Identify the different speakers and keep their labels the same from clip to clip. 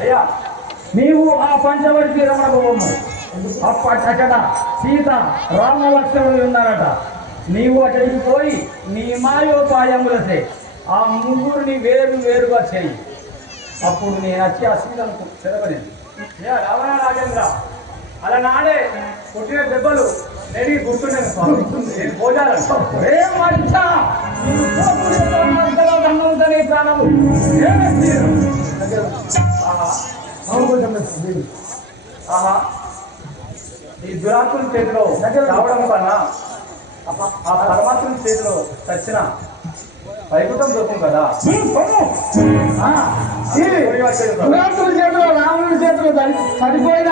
Speaker 1: అయ్యా
Speaker 2: నీవు ఆ పంచవర్తి రమణ బొమ్మ అక్కడ సీత రామ లక్ష్మణులు ఉన్నారట. నీవు అక్కడికి పోయి నీ మాయోపాయములసే ఆ ముగ్గురిని వేరు వేరుగా చేయి. అప్పుడు నేను వచ్చి ఆ సీతను చెరవలేదు
Speaker 1: రావణ రాజేంద్ర అలా నాడే కొట్టిన దెబ్బలు నేను గుర్తుండే స్వామి ఆహా. ఈ దురాత్మ చేతిలో రావడం కన్నా ఆ- పరమాత్మ చేతిలో చచ్చిన వైకుంఠం దొరుకుం కదా.
Speaker 2: చేతిలో. రాముడి చేతిలో చని- చనిపోయిన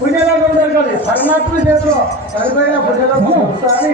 Speaker 2: పుణ్యలోకం దొరకదు పరమాత్మ చేతిలో చనిపోయిన పుణ్యలోకం దొరుకుతాని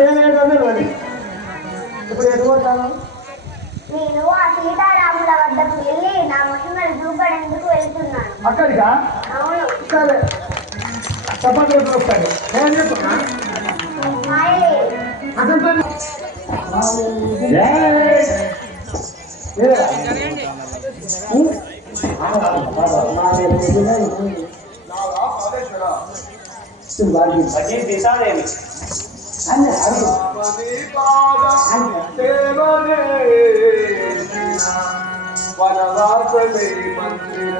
Speaker 2: అవసరం ఏ రేడు అని తెలియదు ఇప్పుడు ఎటు పోతాను
Speaker 3: నేను ఆ సీతారాముల వద్దకు వెళ్ళి నా మహిమను చూపడేందుకు వెళ్తున్నాను.
Speaker 2: అక్కడికా?
Speaker 3: అవును.
Speaker 2: సరే. చెప్పండి నేను చెప్తున్నా?
Speaker 1: తీసాడేమి
Speaker 4: వనవాసమే మందిర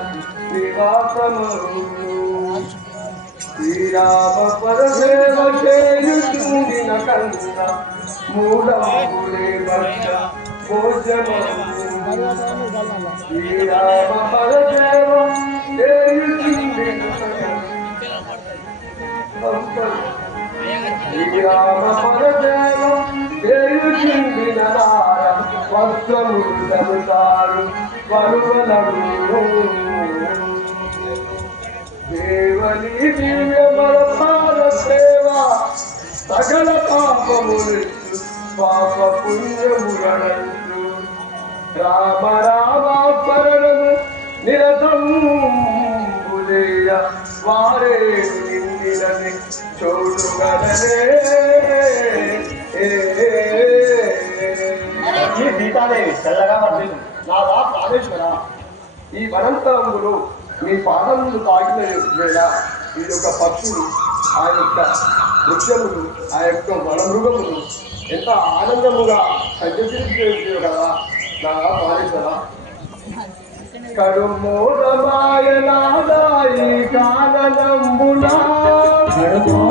Speaker 4: నివాసము శ్రీరామ పరసేవ చేయుచుండిన కంద మూలములే భక్త భోజనము శ్రీరామ పరసేవ చేయుచుండిన కంద దేవని దివ్య బలపాద సేవ సకల పాపములు పాప పుణ్యములందు రామ రామ పరణము వారే నిందిరని చోటుగలనే
Speaker 1: అగ్ని సీతాదేవి తెల్లగా వర్ధిల్లు
Speaker 4: నాదా ప్రాణేశ్వర ఈ వనంతరములు మీ పాదములు తాకిన వేళ ఈ యొక్క పక్షులు ఆ యొక్క వృక్షములు ఆ యొక్క వనమృగములు ఎంత ఆనందముగా సంచరిస్తుంది కదా. నా ప్రాణేశ్వర కడుమోదమాయ నాదాయి కాననంబునా కడుమోదమాయ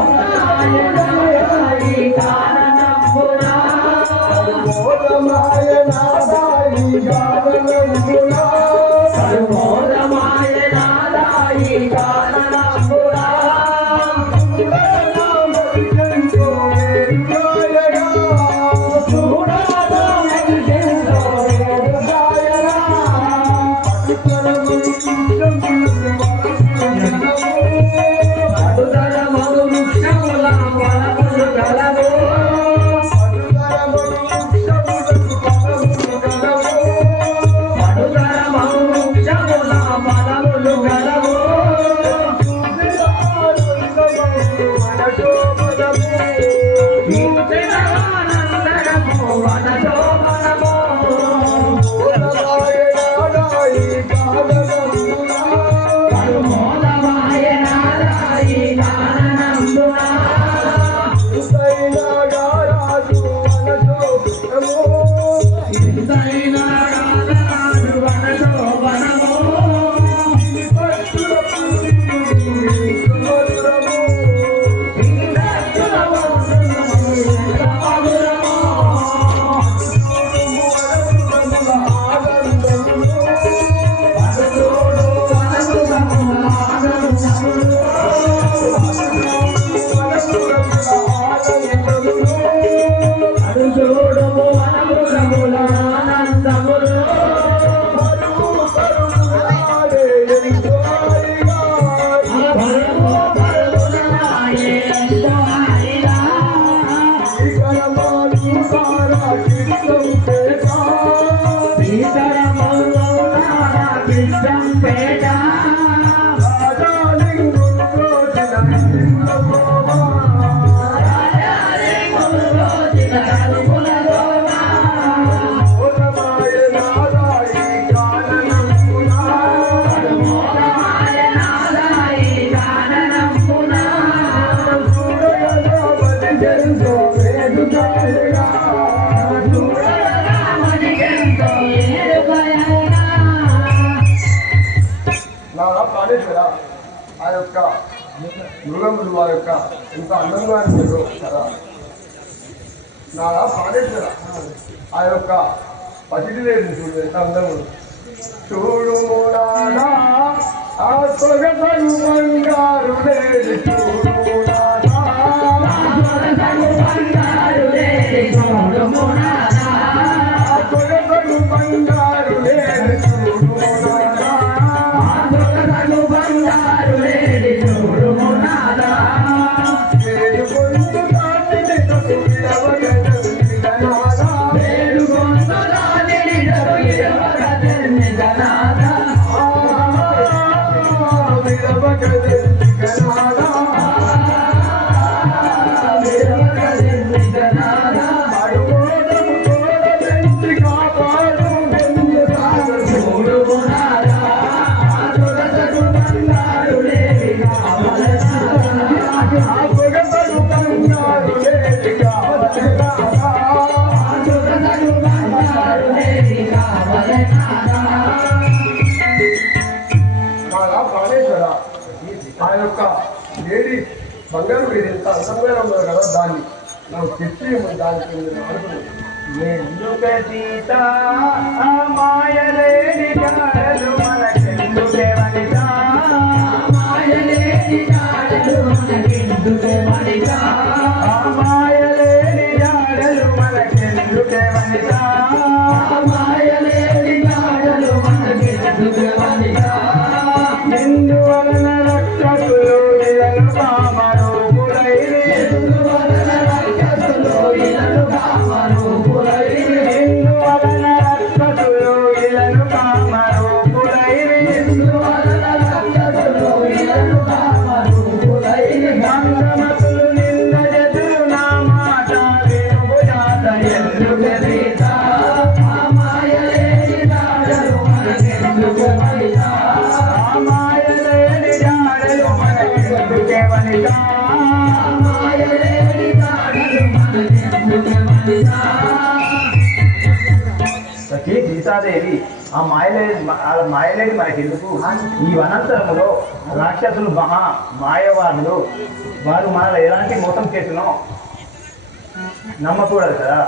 Speaker 4: నా మృగములు వారి అందంగా అనిపించారు కదా. నాలా ప్రాణేశ్వర ఆ యొక్క పసిడి లేదు చూడు ఎంత అందంగా చూడు ఆ సొగసగు బంగారు లేదు చూడు. ఆ యొక్క లేడీ బంగారు మీరు ఎంత అందంగా ఉన్నారు కదా దాన్ని. నాకు తెచ్చి దానికి నేను అనుకున్నాను.
Speaker 1: ఎందుకే సీత ఆ మాయలేని జాడలు మనకెందుకే వనిత ఆ మాయలేని జాడలు మనకెందుకే సీతాదేవి ఆ మాయలేని ఆ మాయలేని మనకెందుకు? ఈ వనంతరంలో రాక్షసులు మహా మాయవారులు వారు మనల్ని ఎలాంటి మోసం చేసినో నమ్మకూడదు కదా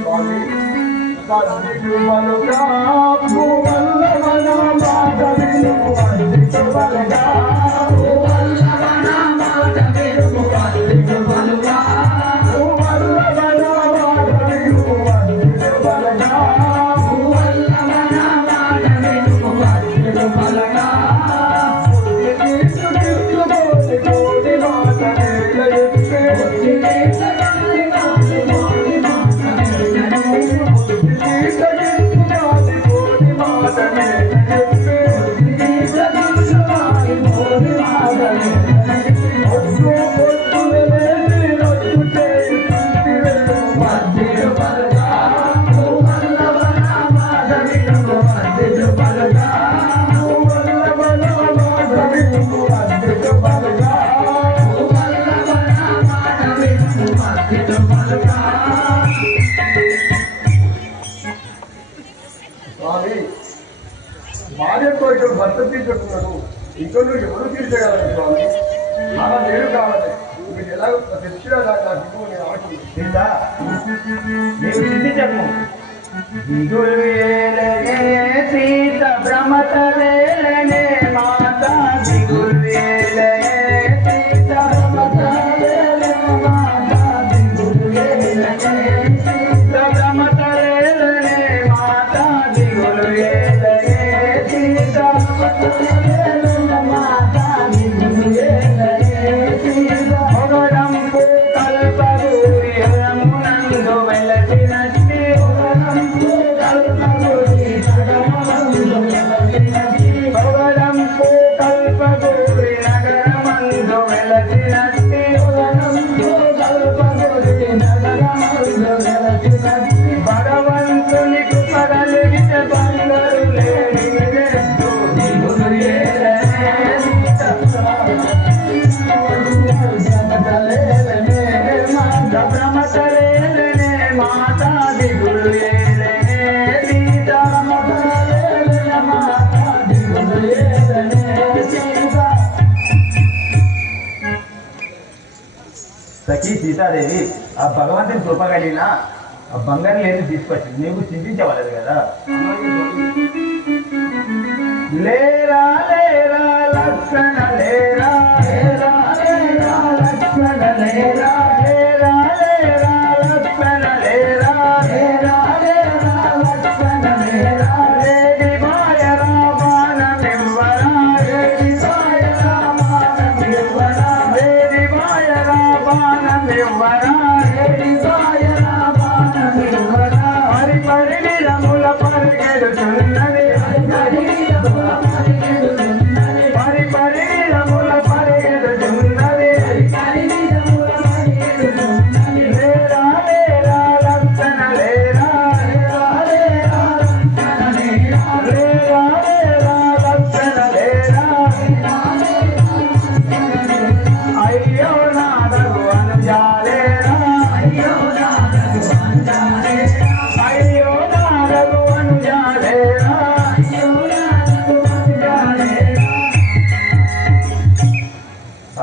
Speaker 4: స్వామి పెట్టాడు భర్త తీసుకున్నాడు ఇంకొకరు ఎవరు తీసేయగలరు కావాలి అలా నేను కావాలి. మీరు ఎలా తెచ్చినా
Speaker 1: సీతాదేవి ఆ భగవంతుని కృప కలిగిన ఆ బంగారం లేదు తీసుకొచ్చింది. నీకు చింతించవలేదు కదా? లేరా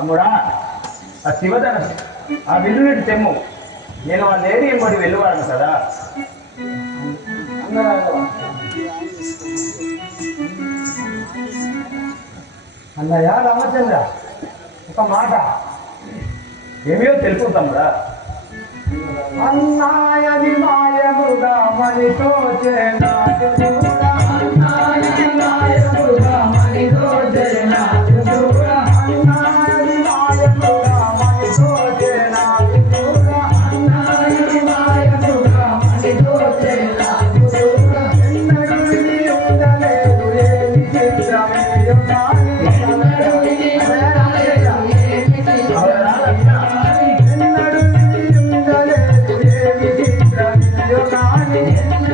Speaker 1: తమ్ముడా? ఆ శివధన. ఆ వెల్లుల్లి తెమ్ము. నేను ఆ లేడీ ఇంబడి వెళ్ళువాను కదా.
Speaker 2: అన్నయ్య రామచంద్ర. ఒక మాట.
Speaker 1: ఏమో తెలుపు తమ్ముడా.
Speaker 2: అన్నాయని మాయముగా మనితో చేనా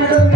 Speaker 2: வேண்டும்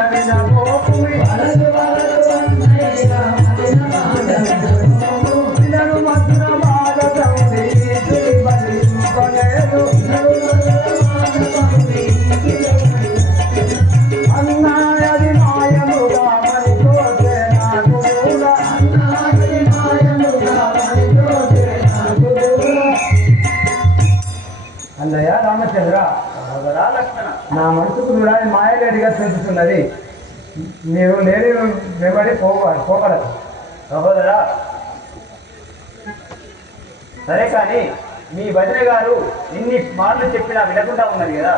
Speaker 1: I'm gonna
Speaker 2: be able to it. ఉన్నది. నీవు నేను వెంబడి పోక పోకడదు.
Speaker 1: సహోదరా. సరే కానీ
Speaker 2: మీ భజన గారు ఇన్ని మార్లు చెప్పినా వినకుండా ఉన్నది కదా.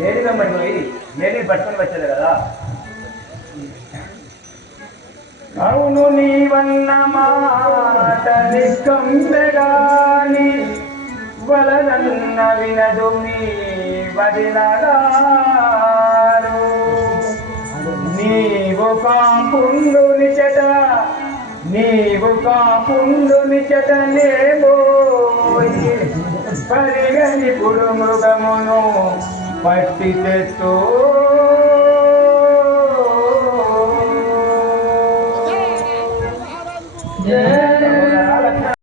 Speaker 2: నేను వెంబడి పోయి లేని పట్టుకొని కదా.
Speaker 1: అవును నీవన్న మాట నిస్కందగాని వలనన్న వినదు మీ వదినగారు. నీవు కాపుండు నిచట నీవు కాపుండు నిచట నేమో పరిగని పుడు మృగమును పట్టి తెత్తు.
Speaker 2: సహోదరి